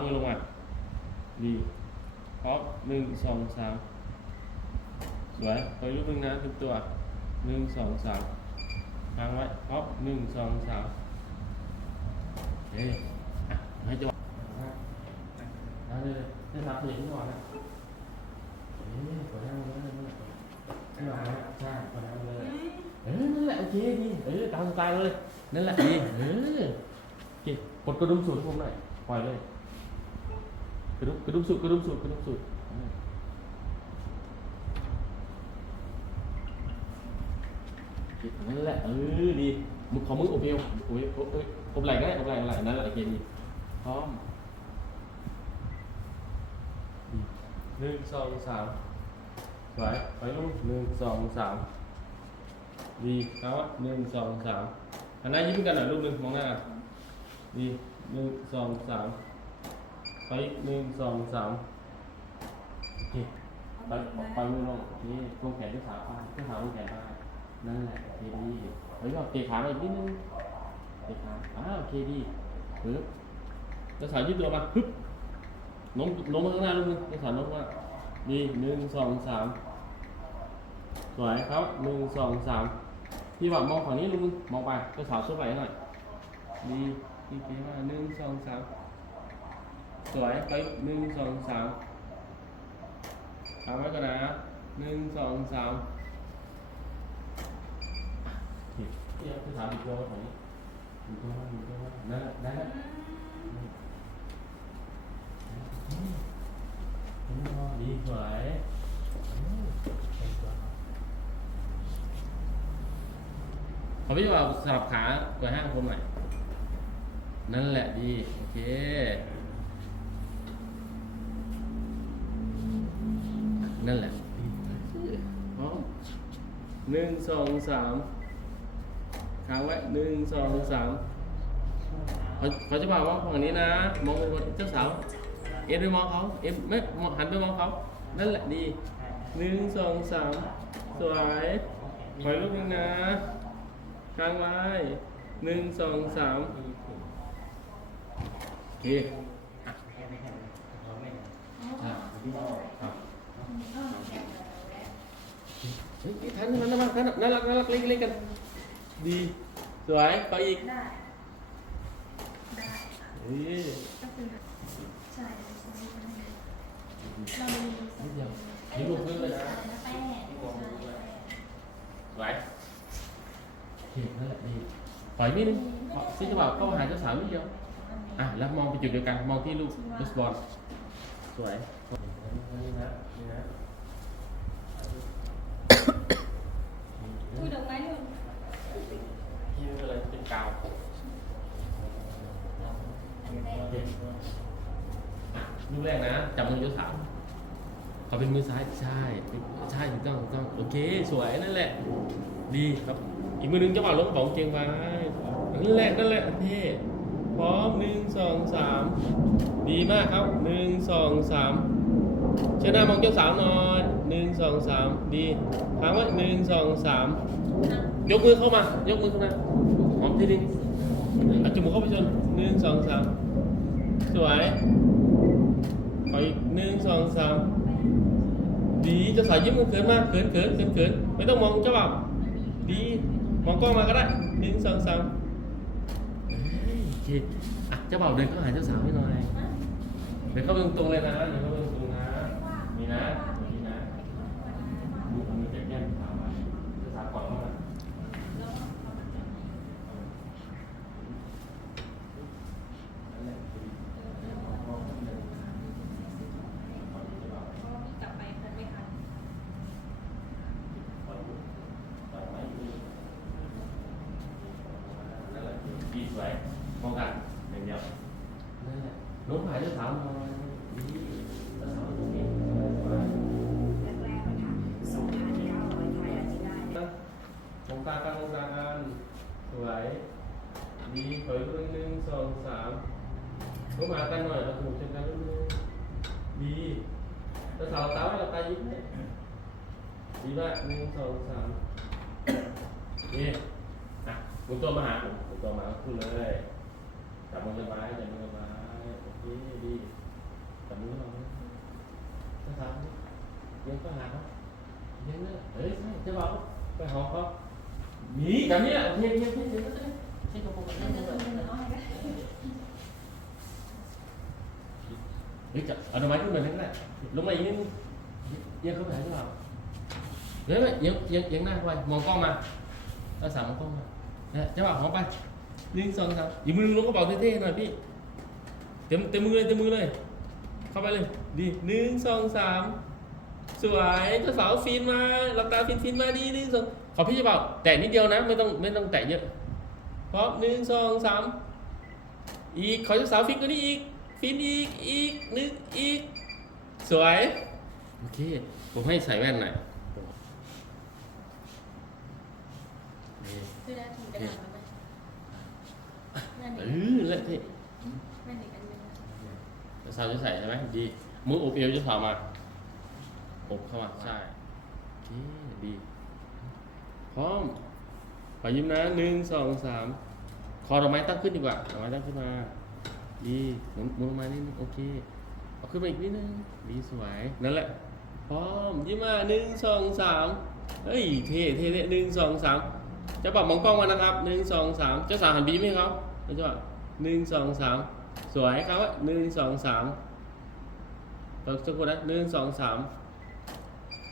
มือลงมาดีพร้อมหนึ่งสองสามสวยคอยรูปหนึ่งนะทุกตัวหนึ่งสองสามวางไว้พร้อมหนึ่งสองสามเฮ้ยให้จังหวะเอาเลยได้รับเพลงก่อนนะเฮ้ยกดงงเลยนั่งเลยนั่งเลยใช่กดงงเลยเออนั่นแหละโอเคดีเออตามสไตล์เลยนั่นแหละดีเออโอเคกดกระดุมสูตรผมหน่อยปล่อยเลย ระดุมกระดุมสูตรกระดุมสูตรกระดุมสูตรอ่าโอเคนั่นแหละเออดีมึงขอมึงอบเอวโอ้ยโอ้ยอบไหล่ก็ได้อบไหล่อบไหล่นั่นแหละโอเคดีพร้อมหนึ่งสองสามสวไปลงหนึ่งสองสามดีเอาวะหนึ่งสองสามอันนั้นยิ้มกันหน่อยรูปหนึ่งมองหน้ากันดีหนึ่งสองสาม ไปหนึ่งสองสามโอเคไปไปมือลงโอเคควงแขนที่ขาไปที่ขาควงแขนไปนั่นแหละโอเคดีเฮ้ยเตะขามาอีกนิดนึงเตะขาอ่าโอเคดีปึ๊บแล้วสาวยืดตัวมาฮึบโน้มโน้มมาข้างหน้าลูกนึงแล้วสาวโน้มมาดีหนึ่งสองสามสวยครับหนึ่งสองสามพี่บอกมองฝั่งนี้ลุงมองไปก็สาวช่วยไปหน่อยดีดีเก๋มากหนึ่งสองสาม สวยไปหนึ่งสองสามเอาไว้ก่อนนะหนึ่งสองสามผิดพี่เอาพี่สาวผิดตัวไว้ฝั่งนี้ผิดตัวไว้ผิดตัวไว้นั่นแหละนั่นแหละดีสวยขอพี่บอกสลับขากดห้างผมหน่อยนั่นแหละดี โอเค หนึ่งสองสามค้างไว้หนึ่งสองสามเขาเขาจะบอกว่าฝั่งนี้นะมองไปเจ้าสาวเอ็มไปมองเขาเอ็มไม่มองหันไปมองเขานั่นแหละดีหนึ่งสองสามสวยปล่อยลูกหนึงนะค้างไว้หนึ่งสองสามโอเคอะ อะครับเฮ้ยทันทันทันทันน่ารักน่ารักเล่นเล่นกัน ดี สวยไปอีก ได้ ได้ค่ะเฮ้ยก็คือใช่เรามีนิดเดียวนี่ลูกพื้นเลยนะอะไรนะแป้งสวยโอเคนั่นแหละดีปล่อยนิดนึงซีจะบอกเข้าหาเจ้าสาวนิดเดียว อะ แล้วมองไปจุดเดียวกัน มองที่ลูกลูกบอลสวยนี่นะนี่นะ คุยดอกไม้อยู่ ที่อะไรเป็นกาว อันแรก โอเคอะ ลูกแรกนะจับมือเจ้าสาวเขาเป็นมือซ้ายใช่ใช่ถูกต้องถูกต้องโอเค สวยนั่นแหละ ดีครับ อีกมือหนึงจะวางลงกระเป๋ากางเกงไว้นั่นแหละนั่นแหละเท่พร้อมหนึ่งสองสามดีมากครับหนึ่งสองสามเชิญหน้ามองเจ้าสาวนอยหนึ่งสองสามดีถามว่าหนึ่งสองสามยกมือเข้ามา ยกมือเข้ามาหอมทีนึงเอจมูกเข้าไปชนหนึ่งสองสามสวย ออีกหนึ่งสองสามดีเจ้าสาวยิ้มเขินมากเขินเขินเขินเขินไม่ต้องมองเจ้าบ่าวดีมองกล้องมาก็ได้หนึ่งสองสามเอ้ยโอเคอะเจ้าบ่าวเดินเข้าหาเจ้าสาวให้หน่อยเดี๋ยวเข้าไปตรงๆเลยนะเดี๋ยวเข้าไปตรงๆนะนี่นะนี่นะดูทำมือแก้มขามาจะสาก่อนเข้ามานั่นแหละ กลับไปทันไม่ทัน นั่นแหละดีสวยป้องกันอย่างเดียวนั่นแหละล้มหายเจ้าสาวหน่อยนี่เจ้าสาวตรงนี้สวย แรกๆนะคะ2,900ไทยอาทิตย์ได้ มองตากันมองตากัน สวยดีเผยรุ่นหนึ่งสองสามเข้ามากันหน่อยเราถูกเช่นกันรุ่นหนึ่งดีเจ้าสาวตาไว้กับตายิ้มเนี่ยดีมากหนึ่งสองสามนี่อะหมุนตัวมาหาผมหมุนตัวมาขึ้นเลยจับมือกันไว้จับมือกันไว้โอเคดีสามเอียังก็หาเขาเอียังเนี่ยเอ้ยใช่จะบอกไปหอเขา หนีแบบนี้แหละโอเคโอเคโอเคเดี๋ยวก็ได้ใช่กระโปรงแบบเดี๋นี้ยวจะส่งเงินเอาให้ก็ได้เฮ้ยจับเอาดอกไม้ขึ้นมานั่นแหละลงมาอีกนิดนึงเอียังเข้าไปหาเจ้าบ่าวเดี๋ยวเอียังเอียังเอียังหน้าเข้าไปมองกล้องมาตาสามมองกล้องมาเนี่ยเจ้าบ่าวหอมไปหนึ่งสองสามอยู่มือลงกระเป๋าเท่ๆหน่อยพี่เต็มเต็มมือเลยเต็มมือเลย เข้าไปเลยดีหนึ่งสองสามสวยเจ้าสาวฟินมาหลับตาฟินฟินมาดีหนึ่งสอง ขอพี่จะเปล่าแตะนิดเดียวนะ ไม่ต้องไม่ต้องแตะเยอะพร้อมหนึ่งสองสามอีกขอเจ้าสาวฟินกว่านี้อีก ฟินอีกอีกหนึ่งอีก สวย โอเค ผมให้ใส่แว่นหน่อยนี่ซื้อได้ถุงกระดาษมาไหมแม่นเอเด็กอแล้วที่แม่นเด็กอันนึงเจ้าสาวจะใส่ใช่ไหมดี มืออบเอวเจ้าสาวมา อบเข้ามา ใช่โอเคดี พร้อม ขอยิ้มนะหนึ่งสองสามคอดอกไม้ตั้งขึ้นดีกว่าดอกไม้ตั้งขึ้นมา ดีหมุนหมุนลงมานิดนึงโอเคเอาขึ้นมาอีกนิดนึงดีสวยนั่นแหละ พร้อม ยิ้มมาหนึ่งสองสามเฮ้ยเท่เท่เท่หนึ่งสองสามเจะปรับมองกล้องมานะครับหนึ่งสองสามเจ้าสาวหันบีมให้เขาเจ้าบ่าวหนึ่งสองสามสวยครับว่าหนึ่งสองสามตอนสักคนนะหนึ่งสองสาม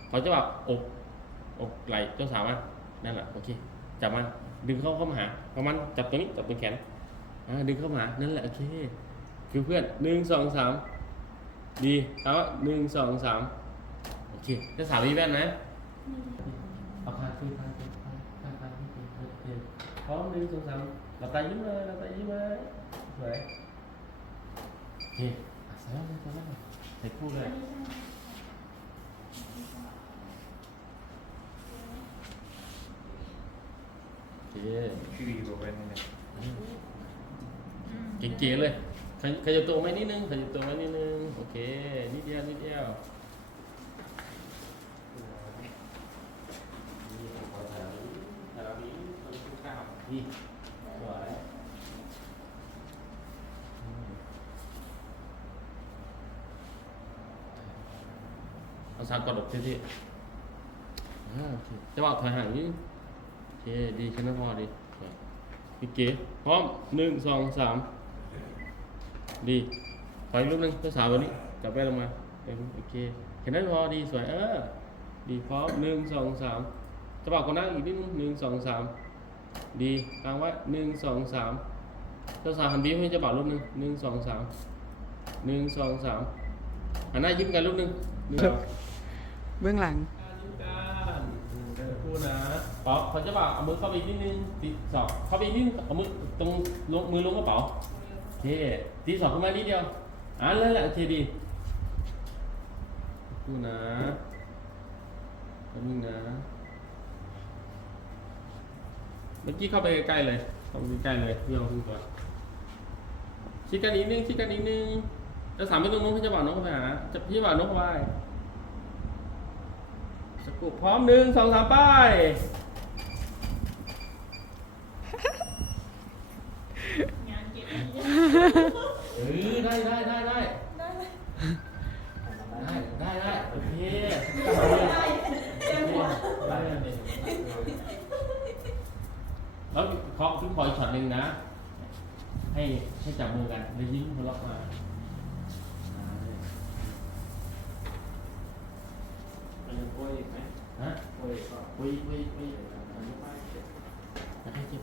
เขาจะแบบอกอกไหล่เจ้าสาวมา นั่นแหละโอเคจับมันดึงเข้าเข้ามาหาประมาณจับตรงนี้จับตรงแขนอ่าดึงเข้ามานั่นแหละโอเคคือเพื่อนหนึ่งสองสามดีครับว่าหนึ่งสองสามโอเคจ้าสาวมีแว่นไหมเอาพาคุยพาคุยพาพาพาคุยคุยคุยพร้อมหนึ่งสองสามหลับตายิ้มเลยหลับตายิ้มเลยสวยโอเคอะใส่แล้วใส่แล้วใส่คู่เลยโอเค พี่วีบอกไว้นั่นแหละเก๋ๆเลยขยขยับตัวไว้นิดนึงขยับตัวไว้นิดนึง โอเค นิดเดียว นิดเดียวนี่ขอถ่ายรูปถ่ายรูปนี้ถ่ายรูปข้าวนี่สวยเอาสากกดอกเท่ๆอ่าโอเคจะบอกถอยห่างนิดนึงโอ เค ดีแค่นั้นพอดีพี่เก๋พร้อมหนึ่งสองสามดีถอยอีกรูปหนึ่งเจ้าสาวแบบนี้จับแว่นลงมาเอ็มโอเคแค่นั้นพอดีสวยเออดีพร้อมหนึ่งสองสามจะบอกคนนั่งอีกนิดนึงหนึ่งสองสามดีกลางไว้หนึ่งสองสามเจ้าสาวหันบีมให้เจะบอกรูปหนึ่งหนึ่งสองสามหนึ่งสองสามหันหน้ายิ้มกันรูปหนึ่งหนึ่งสองเบื้องหลังยิ้มกันเออพูดนะ ป๋อเขาจะบอกเอามือเข้าไปนิดนึงตีสองเข้าไปนิดนึงเอามือตรงลงมือลงกระเป๋าโอเคตีสองขึ้นมานิดเดียวอ่านเลยแหละโอเคดีพูดนะแป๊บนึงนะ เมื่อกี้เข้าไปใกล้เลยเข้าไปใกล้เลยพี่เอาขึ้นก่อนชิดกันอีกนึงชิดกันอีกนึงจะสามไปตรงนู้นพี่จะบอกน้องเขาไปหาจะพี่บอกน้องเขาไปสกุปพร้อมหนึ่งสองสามไป้าย งานเก็บ เออได้ได้ได้ได้ได้ไหมได้ได้ได้โอเคได้เต็มหัวได้ได้แล้วขอคือขออีกช็อตหนึ่งนะ ให้ให้จับมือกันแล้วยิ้มทะเลาะมามันยังโป้ยอีกไหมฮะโป้ยก็คุยคุยคุยมันไม่ไปเก็บอยากให้เจ็บ